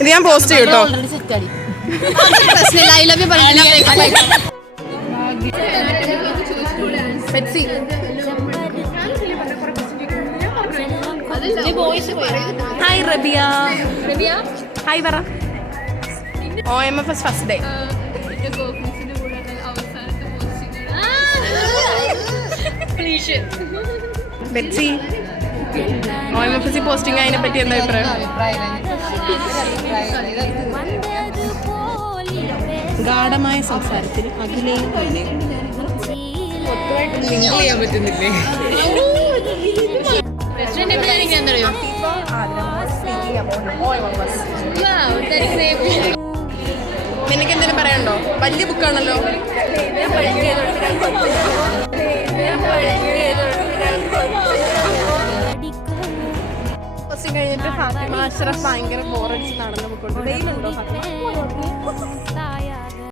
ഇത് ഞാൻ പോസ്റ്റ് ചെയ്യും കേട്ടോ. ഹായ് റബിയ. ഹായ് പറ. OMFS first day. Betsy, OMFS posting അതിനെ പറ്റി എന്താ അഭിപ്രായം? ഗാഢമായ സംസാരത്തിൽ അഖിലയും ചെയ്യാൻ പറ്റുന്നില്ലേ? നിനക്ക് എന്തെങ്കിലും പറയാനുണ്ടോ? വലിയ ബുക്കാണല്ലോ. കഴിഞ്ഞിട്ട് ഫാത്തിമ അഷ്റഫ് ഭയങ്കര ബോറടിച്ച് നടന്നു പോയിട്ടുണ്ട്. വെയിലുണ്ടോ ഫാത്തിമ?